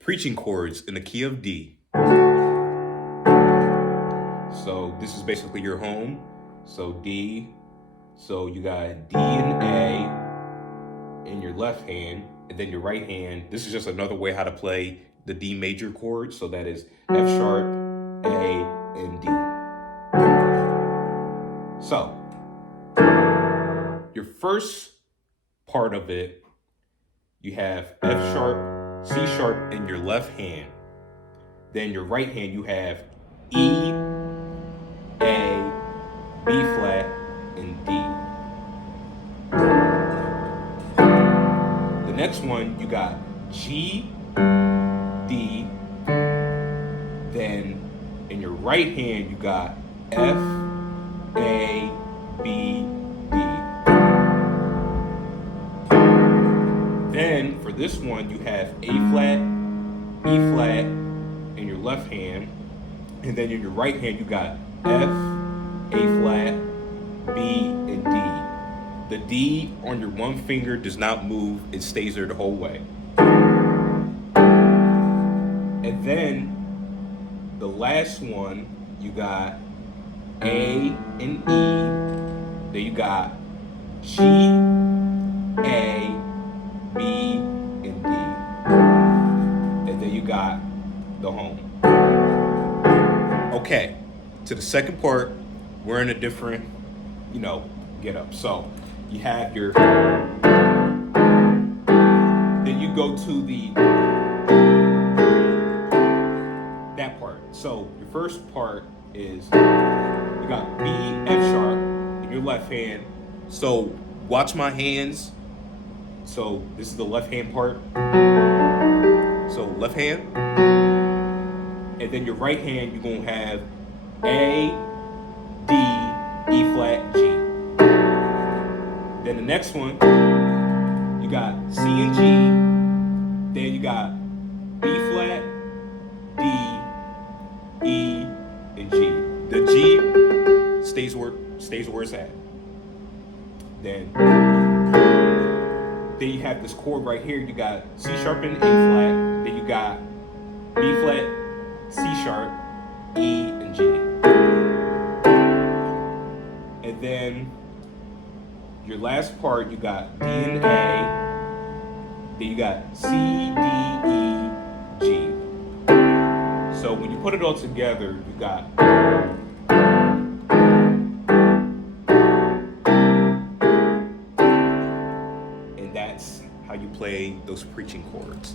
preaching chords in the key of D. So this is basically your home. So D. So you got D and A in your left hand, and then your right hand. This is just another way how to play the D major chord. So that is F sharp, A, and D. So your first part of it, you have F sharp, C sharp in your left hand. Then your right hand, you have E, A, B flat, and D. The next one, you got G, D. Then in your right hand, you got F, A, B, D. Then for this one, you have A flat, E flat in your left hand. And then in your right hand, you got F, A flat, B, and D. The D on your one finger does not move, it stays there the whole way. And then the last one, you got A and E. Then you got G, A, B, and D. And then you got the home. Okay, to the second part, we're in a different, get up. So you have your, then you go to that part. So your first part is you got B, F sharp in your left hand. So watch my hands. So this is the left hand part. So left hand. And then your right hand, you're gonna have A, D, E flat, G. Then the next one, you got C and G. Then you got B flat, D, E, and G. The G stays where it's at. Then you have this chord right here. You got C sharp and A flat. Then you got B flat, C sharp, E, and G. And then your last part, you got D and A. Then you got C, D, E, G. So when you put it all together, you got and that's how you play those preaching chords.